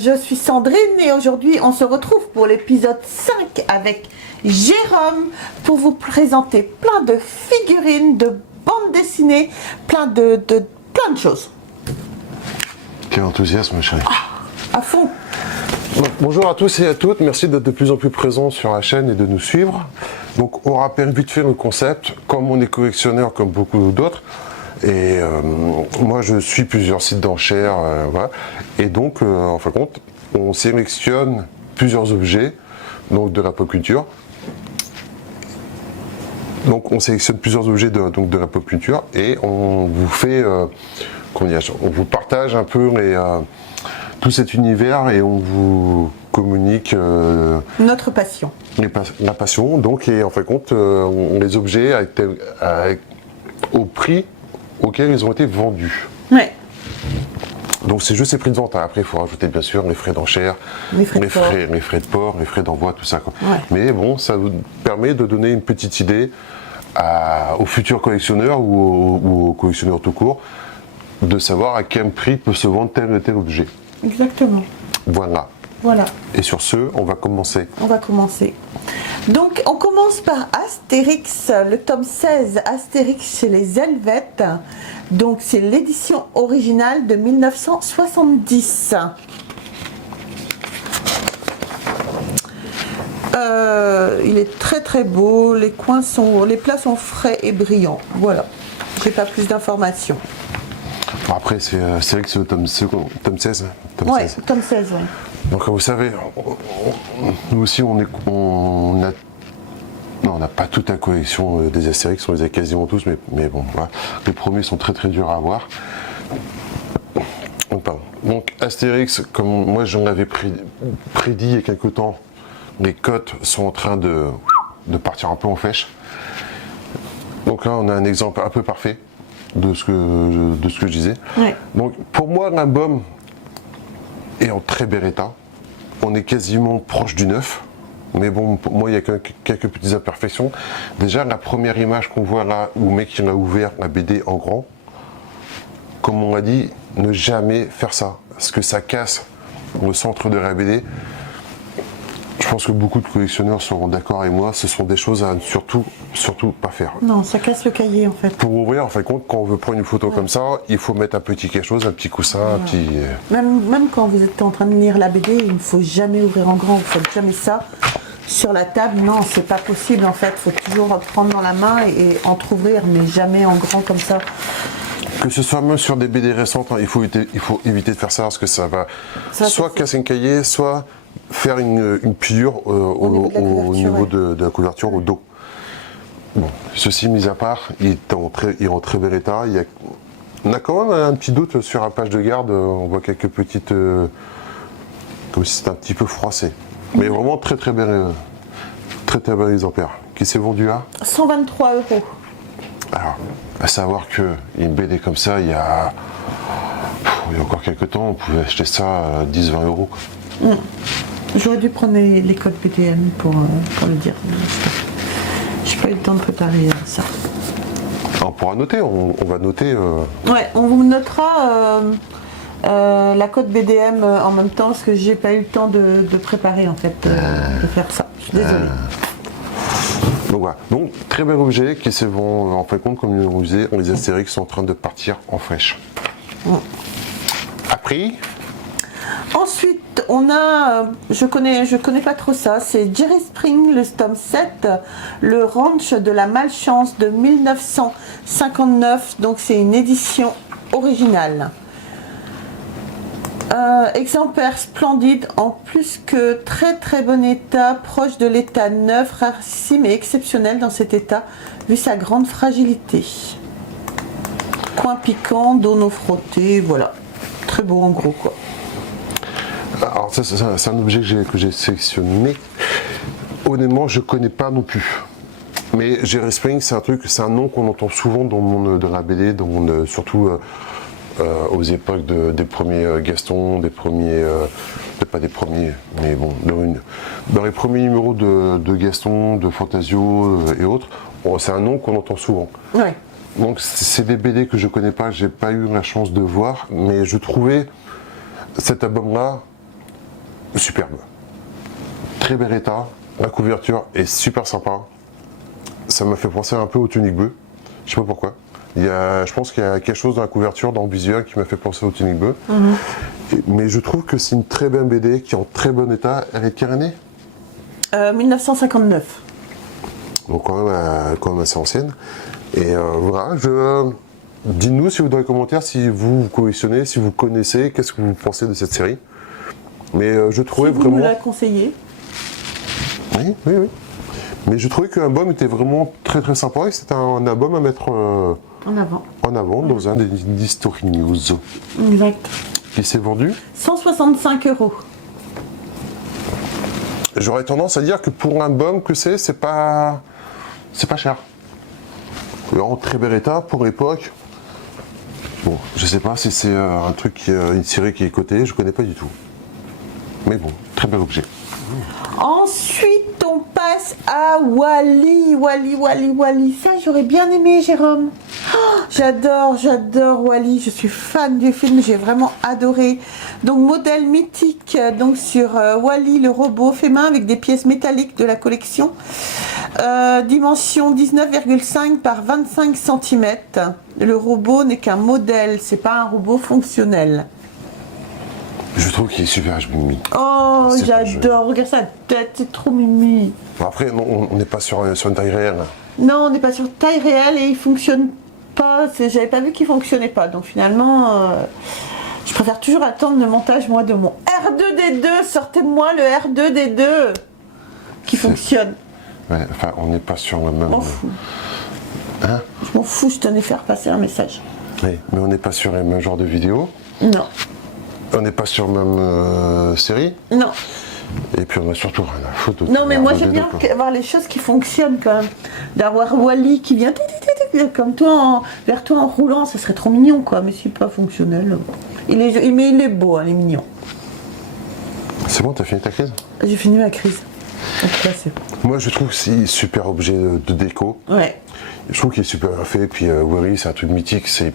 je suis Sandrine et aujourd'hui on se retrouve pour l'épisode 5 avec Jérôme pour vous présenter plein de figurines, de bandes dessinées, plein de choses. Quel enthousiasme, chérie. À fond. Bonjour à tous et à toutes, merci d'être de plus en plus présents sur la chaîne et de nous suivre. Donc on rappelle vite fait le concept, comme on est collectionneur comme beaucoup d'autres, et moi je suis plusieurs sites d'enchères, voilà. Et donc en fin de compte, on sélectionne plusieurs objets donc de la pop culture. Donc on sélectionne plusieurs objets de la pop culture et on vous fait, on vous partage un peu tout cet univers et on vous communique notre passion. La passion, donc, et en fin de compte, les objets au prix auquel ils ont été vendus. Ouais. Donc c'est juste les prix de vente. Après, il faut rajouter bien sûr les frais d'enchères, les frais de port, les frais d'envoi, tout ça, quoi. Ouais. Mais bon, ça vous permet de donner une petite idée aux futurs collectionneurs ou aux collectionneurs tout court, de savoir à quel prix peut se vendre tel ou tel objet. Exactement. Voilà. Voilà. Et sur ce, on va commencer. On va commencer. Donc, on commence par Astérix, le tome 16, Astérix chez les Helvètes. Donc, c'est l'édition originale de 1970. Il est très très beau, les plats sont frais et brillants. Voilà, j'ai pas plus d'informations. Après, c'est vrai que c'est le tome 16. Oui, tome 16, oui. Donc, vous savez, nous aussi, on n'a pas toute la collection des Astérix, on les a quasiment tous, mais bon, voilà. Les premiers sont très très durs à avoir. Donc, Astérix, comme moi j'en avais prédit il y a quelque temps, les cotes sont en train de partir un peu en flèche. Donc là, on a un exemple un peu parfait de ce que je disais. Ouais. Donc, pour moi, l'album est en très bel état. On est quasiment proche du neuf. Mais bon, pour moi, il y a quelques petites imperfections. Déjà, la première image qu'on voit là, où le mec il a ouvert la BD en grand, comme on l'a dit, ne jamais faire ça. Parce que ça casse le centre de la BD. Je pense que beaucoup de collectionneurs seront d'accord avec moi, ce sont des choses à surtout pas faire. Non, ça casse le cahier en fait. Pour ouvrir, en fin de compte, quand on veut prendre une photo comme ça, il faut mettre un petit quelque chose, un petit coussin, un petit... Même quand vous êtes en train de lire la BD, il ne faut jamais ouvrir en grand, vous ne faites jamais ça. Sur la table, non, c'est pas possible en fait, il faut toujours prendre dans la main et entrouvrir, mais jamais en grand comme ça. Que ce soit même sur des BD récentes, hein, il faut éviter de faire ça parce que ça va soit casser un cahier, soit faire une pliure au niveau de la couverture, au dos. Bon, ceci mis à part, il est en très bel état. On a quand même un petit doute sur la page de garde, on voit quelques petites... comme si c'était un petit peu froissé. Mais vraiment très très bel exemplaire. Qui s'est vendu à 123 €. Alors, à savoir qu'il y a une BD comme ça, il y a encore quelques temps, on pouvait acheter ça à 10-20 €. J'aurais dû prendre les codes PDM pour le dire. J'ai pas eu le temps de préparer ça. On pourra noter, on va noter. Ouais, on vous notera la code BDM en même temps parce que j'ai pas eu le temps de préparer en fait, de faire ça. Je suis désolée. Donc voilà, donc très bel objet qui se vend en fin de compte, comme on disait, les Astérix sont en train de partir en fraîche. Après. Ensuite, on a, je connais pas trop ça, c'est Jerry Spring, le tome 7, le ranch de la malchance de 1959, donc c'est une édition originale. Exemplaire splendide, en plus que très très bon état, proche de l'état neuf, rarissime et exceptionnel dans cet état, vu sa grande fragilité. Coin piquant, dos non frotté, voilà. Très beau en gros quoi. Alors ça, c'est un objet que j'ai sélectionné. Honnêtement, je connais pas non plus. Mais Jerry Spring, c'est un nom qu'on entend souvent dans le monde de la BD, surtout aux époques des premiers Gaston, des premiers, peut-être pas des premiers, mais bon, dans les premiers numéros de Gaston, de Fantasio et autres, c'est un nom qu'on entend souvent. Ouais. Donc c'est des BD que je connais pas, j'ai pas eu la chance de voir, mais je trouvais cet album-là superbe. Très bel état, la couverture est super sympa. Ça m'a fait penser un peu au Tunique Bleu, je sais pas pourquoi. Je pense qu'il y a quelque chose dans la couverture, dans le visuel qui m'a fait penser au Tunique Bleu. Mais je trouve que c'est une très belle BD qui est en très bon état. Elle est de quelle année 1959. Donc quand même assez ancienne. Et voilà, dites-nous si vous dans les commentaires si vous collectionnez, si vous connaissez, qu'est-ce que vous pensez de cette série. Mais je trouvais si vous vraiment... nous la conseillez. Oui. Mais je trouvais que l'album était vraiment très très sympa et c'était un album à mettre en avant dans un des History News. Exact. Qui s'est vendu 165 €. J'aurais tendance à dire que pour un album que c'est pas cher. En très bel état pour l'époque. Bon, je sais pas si c'est un truc, une série qui est cotée, je connais pas du tout. Mais bon, très bel objet. Ensuite, on passe à Wall-E. Wall-E. Ça, j'aurais bien aimé, Jérôme. Oh, j'adore Wall-E. Je suis fan du film, j'ai vraiment adoré. Donc, modèle mythique donc sur Wall-E, le robot fait main avec des pièces métalliques de la collection. Dimension 19,5 par 25 cm. Le robot n'est qu'un modèle, c'est pas un robot fonctionnel. Je trouve qu'il est super mimi. Oh, j'adore. Regarde sa tête, c'est trop mimi. Bon, après, on n'est pas sur une taille réelle. Non, on n'est pas sur taille réelle et il fonctionne pas. J'avais pas vu qu'il fonctionnait pas. Donc finalement, je préfère toujours attendre le montage, moi, de mon R2D2. Sortez-moi le R2D2 qui fonctionne. Ouais, enfin, on n'est pas sur le même... Je m'en fous. Hein? Je m'en fous, je tenais à faire passer un message. Oui, mais on n'est pas sur le même genre de vidéo. Non. On n'est pas sur la même série. Non. Et puis on a surtout rien à foutre. Non, mais moi j'aime bien avoir les choses qui fonctionnent quand même. D'avoir Wall-E qui vient comme toi vers toi en roulant, ça serait trop mignon quoi, mais c'est pas fonctionnel. Mais il est beau, hein, il est mignon. C'est bon, t'as fini ta crise? J'ai fini ma crise. Moi je trouve que c'est super objet de déco. Ouais. Je trouve qu'il est super bien fait. Et puis Wall-E c'est un truc mythique. C'est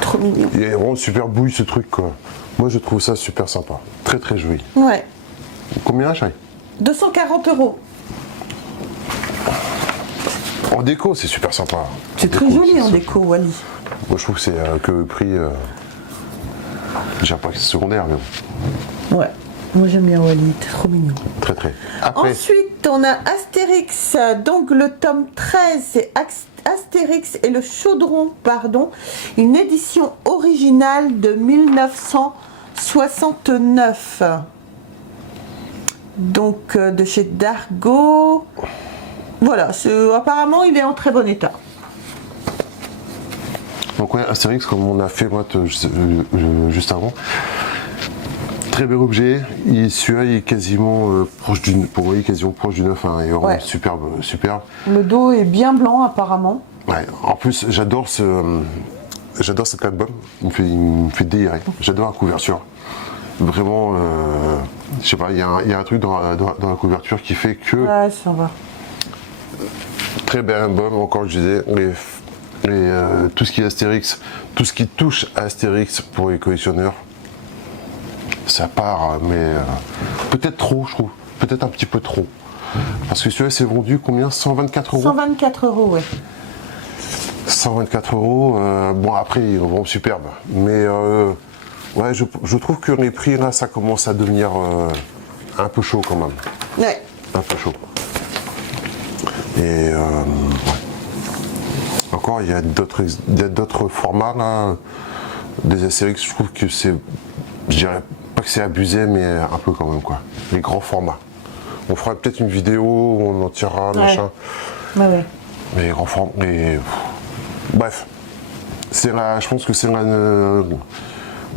trop mignon. Il est vraiment super bouille ce truc quoi. Moi je trouve ça super sympa. Très très joli. Ouais. Combien, chérie? 240 €. En déco, c'est super sympa. C'est très joli en déco, Wall-E. Moi, je trouve que c'est que le prix. Déjà pas que c'est secondaire, mais bon. Ouais. Moi, j'aime bien Wall-E, c'est trop mignon. Très, très. Après... Ensuite, on a Astérix. Donc, le tome 13, c'est Astérix et le Chaudron, pardon. Une édition originale de 1969. Donc de chez Dargo. Voilà, apparemment il est en très bon état. Donc ouais, Astérix comme on a fait moi juste avant. Très bel objet. Celui-là il est quasiment proche du neuf. Hein, et vraiment superbe. Le dos est bien blanc apparemment. Ouais. En plus j'adore cet album. Il me fait délirer. J'adore la couverture. Vraiment, je sais pas, il y a un truc dans la couverture qui fait que... Ouais, ça va. Très bel album, encore je disais, tout ce qui est Astérix, tout ce qui touche à Astérix pour les collectionneurs, ça part, mais peut-être trop, je trouve, peut-être un petit peu trop. Parce que celui-là, c'est vendu combien? 124 €? 124 €, ouais. 124 €, bon après, ils vont superbe, mais... ouais, je trouve que les prix là, ça commence à devenir un peu chaud quand même. Ouais. Un peu chaud. Et encore, il y a d'autres formats là, des Astérix. Je trouve que c'est, je dirais pas que c'est abusé, mais un peu quand même quoi. Les grands formats. On fera peut-être une vidéo où on en tirera machin. Ouais. Mais les grands formats. Bref, je pense que c'est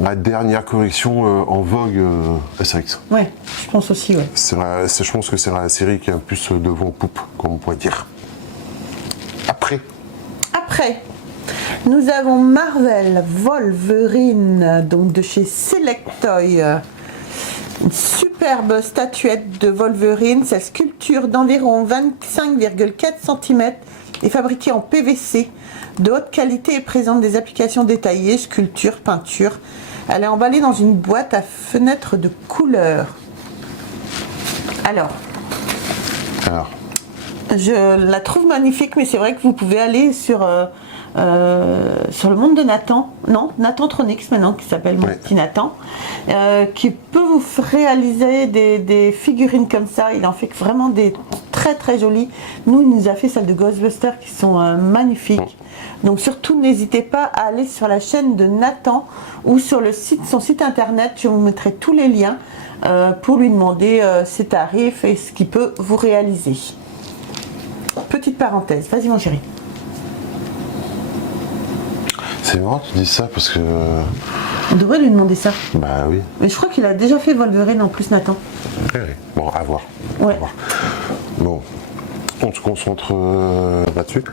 la dernière collection en vogue Astérix. Ouais, je pense aussi, ouais. Je pense que c'est la série qui est un plus de vent en poupe, comme on pourrait dire. Après, nous avons Marvel Wolverine, donc de chez Selectoy. Une superbe statuette de Wolverine. Sa sculpture d'environ 25,4 cm est fabriquée en PVC de haute qualité et présente des applications détaillées, sculpture, peinture. Elle est emballée dans une boîte à fenêtres de couleur. Alors, je la trouve magnifique, mais c'est vrai que vous pouvez aller sur le monde de Nathan, non, Nathan Tronix maintenant, qui s'appelle mon petit Nathan, qui peut vous réaliser des figurines comme ça. Il en fait vraiment des très très jolies. Nous, il nous a fait celles de Ghostbusters qui sont magnifiques. Donc surtout, n'hésitez pas à aller sur la chaîne de Nathan ou sur son site internet. Je vous mettrai tous les liens pour lui demander ses tarifs et ce qu'il peut vous réaliser. Petite parenthèse, vas-y mon chéri. C'est marrant que tu dis ça parce que... On devrait lui demander ça. Bah oui. Mais je crois qu'il a déjà fait Wolverine en plus, Nathan. Oui. Bon, à voir. Ouais. À voir. Bon, on se concentre là-dessus.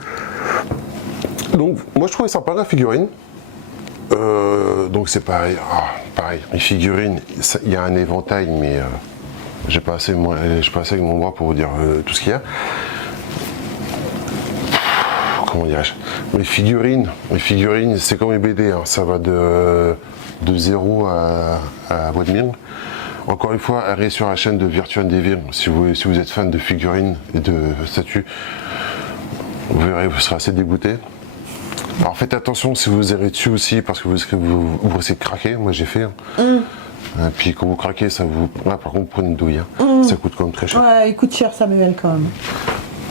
Donc, moi je trouvais sympa la figurine. Donc c'est pareil. Pareil, les figurines, il y a un éventail, mais j'ai pas assez avec mon bras pour vous dire tout ce qu'il y a. Comment dirais-je? Les figurines, c'est comme les BD, hein, ça va de 0 à 1000. Encore une fois, allez sur la chaîne de Virtual Devil si vous êtes fan de figurines et de statues. Vous verrez, vous serez assez dégoûté. Alors faites attention si vous errez dessus aussi, parce que vous risquez de craquer. Moi j'ai fait. Et puis quand vous craquez, ça vous. Là par contre, vous prenez une douille. Hein. Ça coûte quand même très cher. Ouais, il coûte cher Samuel quand même.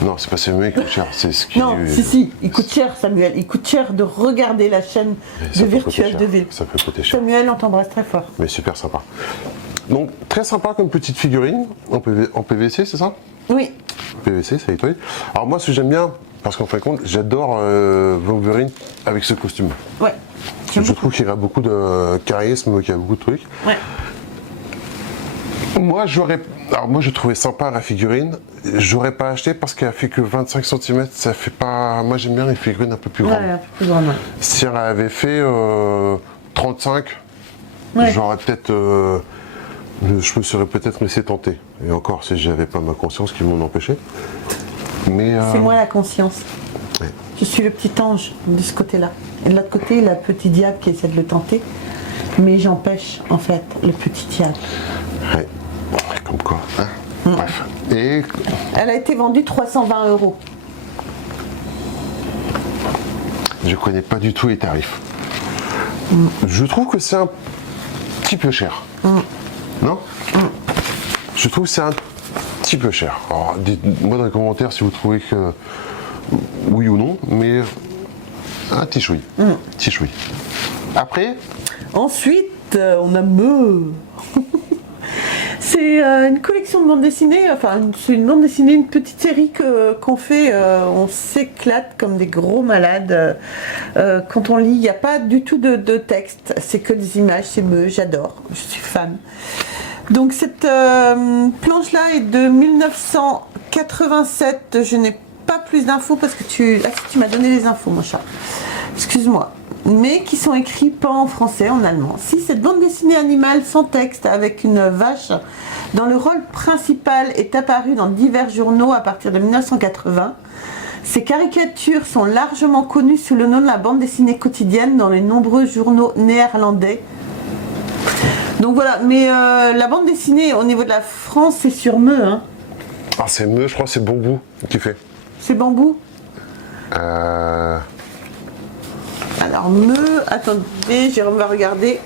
Non, c'est pas Samuel qui coûte cher, c'est ce qui. Non, si, il coûte cher Samuel. Il coûte cher de regarder la chaîne de Virtual Devil. Ça peut coûter cher. Samuel, on t'embrasse très fort. Mais super sympa. Donc très sympa comme petite figurine en PVC, c'est ça? Oui. PVC, ça nettoie. Alors moi, ce que j'aime bien, parce qu'en fin de compte, j'adore Wolverine avec ce costume. Ouais. Je trouve qu'il a beaucoup de charisme, qu'il y a beaucoup de trucs. Ouais. Moi, je trouvais sympa la figurine. J'aurais pas acheté parce qu'elle fait que 25 cm. Ça fait pas. Moi, j'aime bien les figurines un peu plus grandes. Ouais, un peu plus grande. Ouais. Si elle avait fait 35, j'aurais peut-être. Je me serais peut-être laissé tenter. Et encore, si j'avais pas ma conscience qui m'en empêchait. Mais. C'est moi la conscience. Ouais. Je suis le petit ange de ce côté-là. Et de l'autre côté, la petite diable qui essaie de le tenter. Mais j'empêche, en fait, le petit diable. Ouais. Comme quoi. Hein. Bref. Et. Elle a été vendue 320 €. Je connais pas du tout les tarifs. Je trouve que c'est un petit peu cher. Non? Je trouve que c'est un petit peu cher. Alors, dites-moi dans les commentaires si vous trouvez que oui ou non, mais un petit chouï. Petit chouï. Après. Ensuite, on a Me. C'est une collection de bandes dessinées, enfin c'est une bande dessinée, une petite série qu'on fait, on s'éclate comme des gros malades. Quand on lit, il n'y a pas du tout de texte, c'est que des images, c'est Me, j'adore, je suis fan. Donc cette planche-là est de 1987, je n'ai pas plus d'infos parce que tu m'as donné les infos mon chat, excuse-moi. Mais qui sont écrits pas en français, en allemand. Si cette bande dessinée animale sans texte avec une vache dans le rôle principal est apparue dans divers journaux à partir de 1980, ces caricatures sont largement connues sous le nom de la bande dessinée quotidienne dans les nombreux journaux néerlandais. Donc voilà, mais la bande dessinée au niveau de la France, c'est sur Me. Hein. Ah, c'est Me, je crois que c'est Bambou qui fait. C'est Bambou Alors Me, attendez, Jérôme va regarder.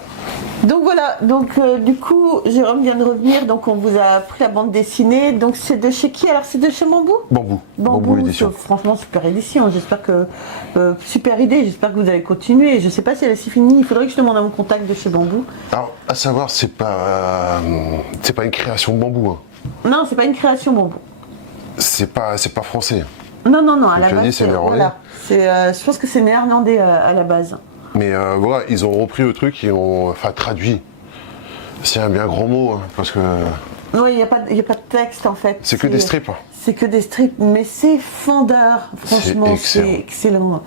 Donc voilà, donc du coup, Jérôme vient de revenir, donc on vous a pris la bande dessinée. Donc c'est de chez qui? Alors c'est de chez Bambou? Bambou édition. Franchement, super édition. J'espère que super idée. J'espère que vous allez continuer. Je sais pas si elle est si finie. Il faudrait que je demande à mon contact de chez Bambou. Alors, à savoir, c'est pas une création Bambou. Hein. Non, c'est pas une création Bambou. C'est pas français. Non, à la base, c'est néerlandais. Voilà. Je pense que c'est néerlandais à la base. Mais voilà, ils ont repris le truc, ils l'ont traduit. C'est un bien grand mot, hein, parce que... Oui, il n'y a pas de texte en fait. C'est que des strips. Hein. C'est que des strips, mais c'est fondeur. Franchement, c'est excellent.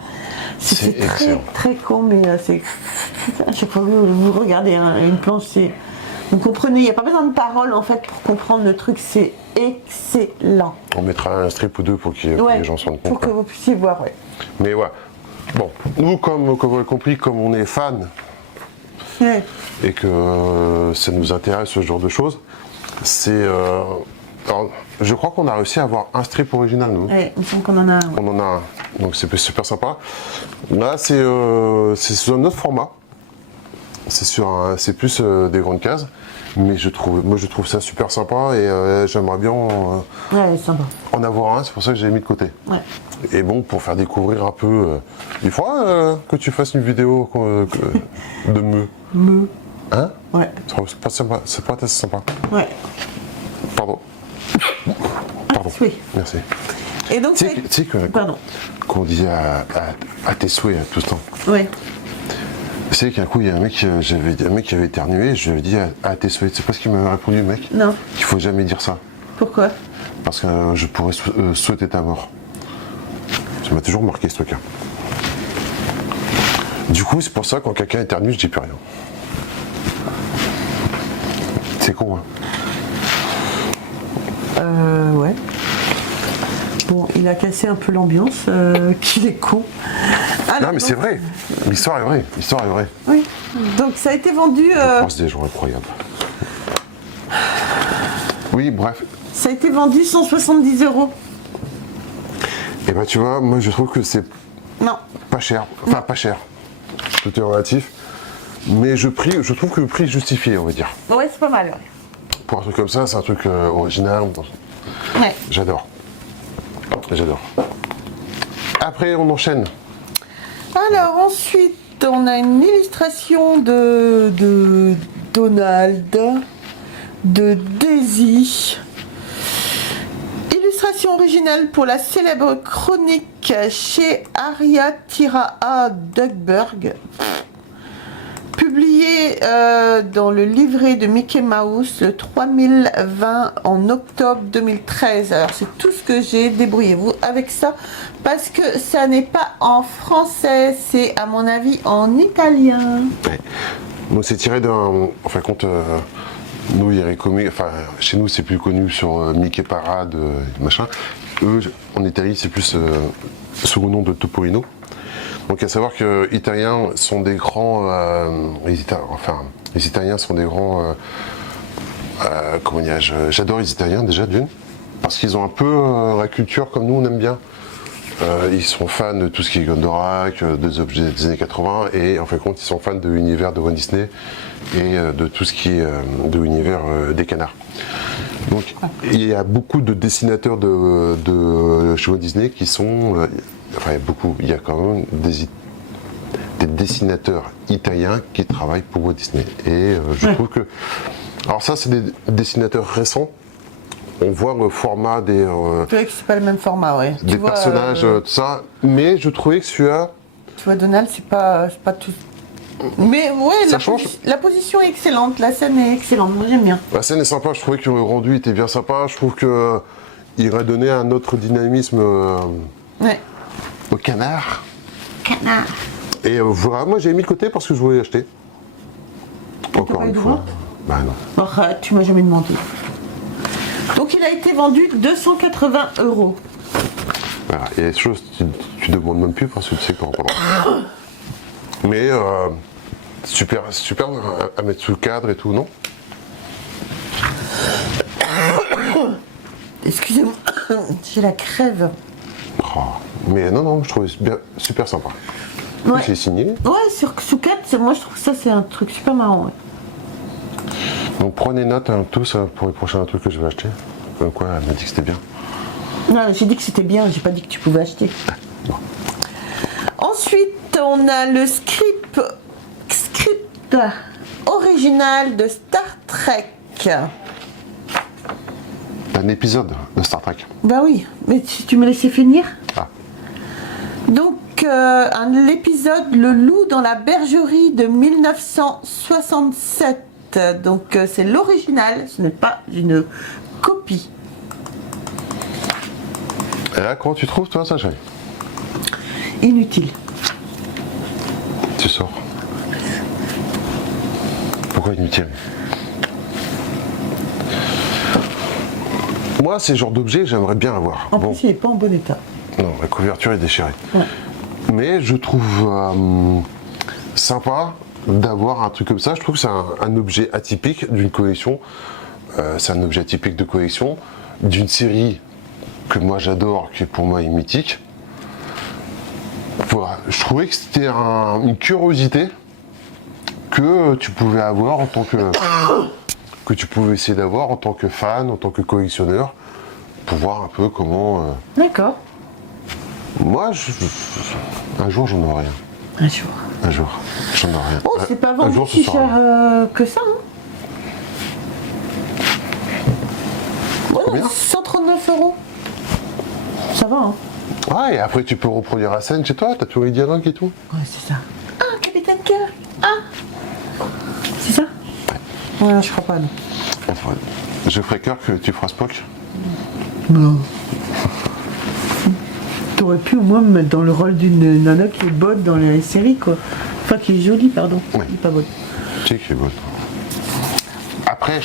C'est très, très con, mais c'est... À chaque fois que vous regardez une planche, vous comprenez, il n'y a pas besoin de paroles en fait pour comprendre le truc, c'est excellent. On mettra un strip ou deux pour que les gens s'en rendent compte. Pour que vous puissiez voir, ouais. Mais voilà. Bon, nous, comme vous l'avez compris, comme on est fans et que ça nous intéresse ce genre de choses, c'est Alors, je crois qu'on a réussi à avoir un strip original, nous. Ouais, il me semble qu'on en a un. On en a un, donc c'est super sympa. Là, c'est sur un autre format. C'est plus des grandes cases, mais je trouve ça super sympa et j'aimerais bien Ouais, sympa. en avoir un. C'est pour ça que j'ai mis de côté. Ouais. Et bon, pour faire découvrir un peu, il faudra que tu fasses une vidéo de me. Hein? Ouais. C'est pas assez sympa. Ouais. Pardon. Pardon. Oui. Merci. Et donc, Tu sais pardon. qu'on disait à tes souhaits tout le temps. Ouais. Tu sais qu'un coup, il y a un mec qui avait éternué, je lui avais dit à tes souhaits. C'est pas ce qu'il m'avait répondu, le mec? Non. Qu'il faut jamais dire ça. Pourquoi? Parce que je pourrais souhaiter ta mort. Ça m'a toujours marqué ce truc-là. Du coup, c'est pour ça que quand quelqu'un éternue, je dis plus rien. C'est con, hein? Ouais. Bon, il a cassé un peu l'ambiance, qu'il est con. Alors, Non, mais c'est vrai. L'histoire est vraie. L'histoire est vraie. Oui. Donc ça a été vendu. Je pense des gens incroyables. Oui, bref. Ça a été vendu 170 €. Et bah tu vois, moi je trouve que c'est Non. pas cher. Enfin, pas cher. Tout est relatif. Mais je trouve que le prix est justifié, on va dire. Ouais, c'est pas mal. Ouais. Pour un truc comme ça, c'est un truc original. Ouais. J'adore. J'adore. Après, on enchaîne. Alors ensuite, on a une illustration de Donald, de Daisy. Illustration originale pour la célèbre chronique chez Aria-A. Duckburg. Publié dans le livret de Mickey Mouse le 3020 en octobre 2013. Alors c'est tout ce que j'ai, débrouillez-vous avec ça parce que ça n'est pas en français, c'est à mon avis en italien. Ouais. Donc c'est tiré d'un. Enfin, compte. Nous, il y a les comics. Enfin, chez nous, c'est plus connu sur Mickey Parade, machin. Eux, en Italie, c'est plus sous le nom de Topolino. Donc à savoir que les Italiens sont des grands, les Italiens sont des grands, comment dirais-je, j'adore les Italiens déjà d'une, parce qu'ils ont un peu la culture comme nous on aime bien. Ils sont fans de tout ce qui est Gondorak, des objets des années 80 et en fin de compte ils sont fans de l'univers de Walt Disney et de tout ce qui est de l'univers des canards. Donc il y a beaucoup de dessinateurs de chez Walt Disney qui sont enfin, il y a quand même des dessinateurs italiens qui travaillent pour Walt Disney. Et je trouve que. Alors, ça, c'est des dessinateurs récents. On voit le format des. Tu vois que c'est pas le même format, ouais. Des personnages, tout ça. Mais je trouvais que celui-là. Tu vois, Donald, c'est pas tout. Mais ouais, Ça change. La position est excellente, la scène est excellente, moi j'aime bien. La scène est sympa, je trouvais que le rendu était bien sympa. Je trouve qu'il aurait donné un autre dynamisme. Ouais. Au canard. Canard. Et voilà, moi j'ai mis de côté parce que je voulais l'acheter. Encore pas eu une de fois. vente? Bah non. Arrête, tu m'as jamais demandé. Donc il a été vendu 280 €. Voilà. Et les choses, tu demandes même plus parce que tu sais qu'on reprendra. Mais super à mettre sous le cadre et tout, non? Excusez-moi, j'ai la crève. Oh. Mais non, je trouve super sympa. Ouais. C'est signé. Ouais, sous 4, moi je trouve que ça c'est un truc super marrant. Ouais. Donc prenez note tous pour les prochains trucs que je vais acheter. Comme quoi, elle m'a dit que c'était bien. Non, j'ai dit que c'était bien, j'ai pas dit que tu pouvais acheter. Non. Ensuite, on a le script original de Star Trek. Un épisode de Star Trek. Bah oui, mais tu me laissais finir. Ah. Donc, l'épisode Le loup dans la bergerie de 1967. Donc, c'est l'original, ce n'est pas une copie. Et là, comment tu trouves, toi, ça, chérie? Inutile. Tu sors. Pourquoi inutile? Moi, c'est le genre d'objet que j'aimerais bien avoir. En plus, il n'est pas en bon état. Non, la couverture est déchirée. Ouais. Mais je trouve sympa d'avoir un truc comme ça. Je trouve que c'est un objet atypique d'une collection c'est un objet typique de collection d'une série que moi j'adore, qui pour moi est mythique. Voilà, je trouvais que c'était une curiosité que tu pouvais avoir en tant que tu pouvais essayer d'avoir en tant que fan, en tant que collectionneur, pour voir un peu comment. D'accord. Moi, un jour j'en aurai un. Un jour. Un jour, j'en aurai un. Oh, c'est pas Un vendu jour, ce si sera cher que ça. Hein. Combien 139 €. Ça va, hein. Ouais, et après tu peux reproduire la scène chez toi, t'as tous les dialogues et tout. Ouais, c'est ça. Ah, Capitaine Cœur. Ah. C'est ça. Ouais, je crois pas, non. Enfin, je ferai cœur que tu feras Spock. Non. T'aurais pu au moins me mettre dans le rôle d'une nana qui est bonne dans les séries, quoi. Enfin, qui est jolie, pardon. Oui. Pas bonne. Tu sais qui est bonne. Après.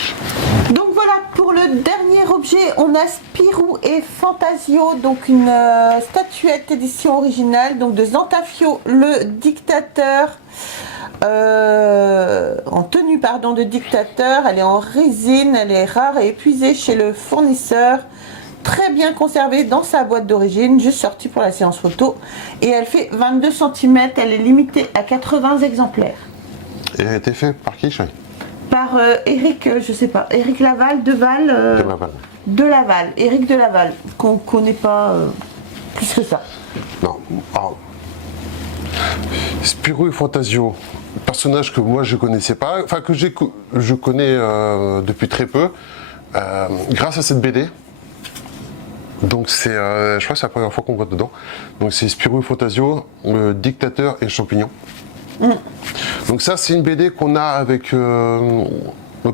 Donc voilà, pour le dernier objet, on a Spirou et Fantasio, donc une statuette édition originale, donc de Zantafio, le dictateur, en tenue pardon de dictateur. Elle est en résine, elle est rare et épuisée chez le fournisseur. Très bien conservée dans sa boîte d'origine, juste sortie pour la séance photo. Et elle fait 22 cm, elle est limitée à 80 exemplaires. Et elle a été faite par qui, chérie? Par Eric, je sais pas, Eric Laval, de Laval, Eric de Laval, qu'on connaît pas plus que ça. Non. Alors, Spirou et Fantasio, personnage que moi je connaissais pas, enfin que je connais depuis très peu, grâce à cette BD. Donc c'est, je crois que c'est la première fois qu'on voit dedans. Donc c'est Spirou et Fantasio, dictateur et champignon. Donc ça c'est une BD qu'on a avec le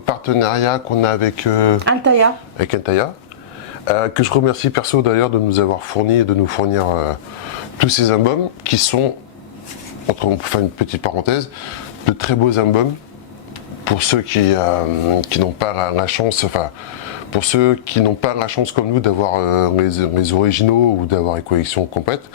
partenariat qu'on a avec Altaïa. Avec Altaïa, que je remercie perso d'ailleurs de nous avoir fourni et de nous fournir tous ces albums qui sont, on peut faire une petite parenthèse, de très beaux albums pour ceux qui n'ont pas la chance, enfin pour ceux qui n'ont pas la chance comme nous d'avoir les originaux ou d'avoir les collections complètes.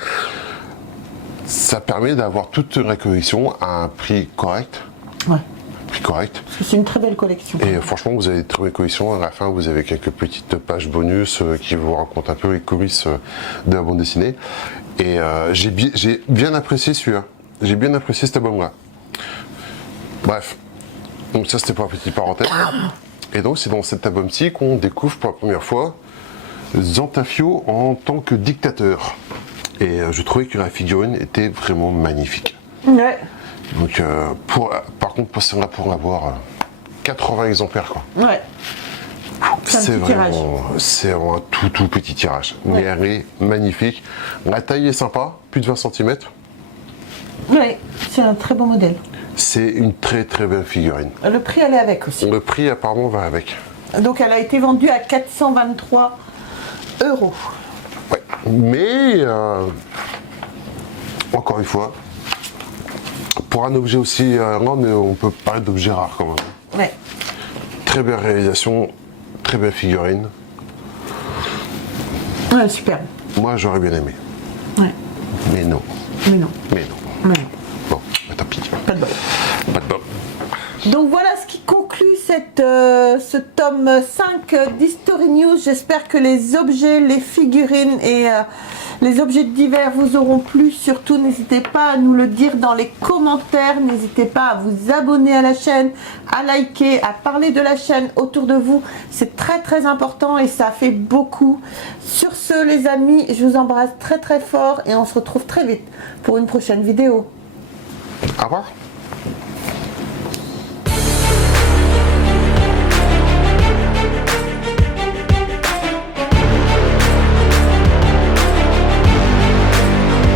Ça permet d'avoir toute la collection à un prix correct. Ouais. Prix correct. Parce que c'est une très belle collection. Et franchement, vous avez trouvé une collection. À la fin, vous avez quelques petites pages bonus qui vous racontent un peu les coulisses de la bande dessinée. Et j'ai bien apprécié celui-là. J'ai bien apprécié cet album-là. Bref. Donc ça, c'était pour la petite parenthèse. Et donc, c'est dans cet album-ci qu'on découvre pour la première fois Zantafio en tant que dictateur. Et je trouvais que la figurine était vraiment magnifique. Ouais. Donc, par contre, pour avoir 80 exemplaires, quoi. Ouais. C'est vraiment un tout petit tirage. Ouais. Mais elle est magnifique. La taille est sympa, plus de 20 cm. Oui, c'est un très beau modèle. C'est une très belle figurine. Le prix, elle est avec aussi. Le prix, apparemment, va avec. Donc, elle a été vendue à 423 €. Ouais. Mais, encore une fois, pour un objet aussi rare, on peut parler d'objets rares quand même. Ouais. Très belle réalisation, très belle figurine. Ouais, super. Moi, j'aurais bien aimé. Ouais. Mais non. Mais non. Mais non. Ouais. Bon, bah, tant pis. Pas de bol. Pas de bol. Donc voilà ce qui conclut ce tome 5 d'History News. J'espère que les objets, les figurines et les objets divers vous auront plu. Surtout, n'hésitez pas à nous le dire dans les commentaires. N'hésitez pas à vous abonner à la chaîne, à liker, à parler de la chaîne autour de vous. C'est très important et ça fait beaucoup. Sur ce, les amis, je vous embrasse très fort et on se retrouve très vite pour une prochaine vidéo. Au revoir.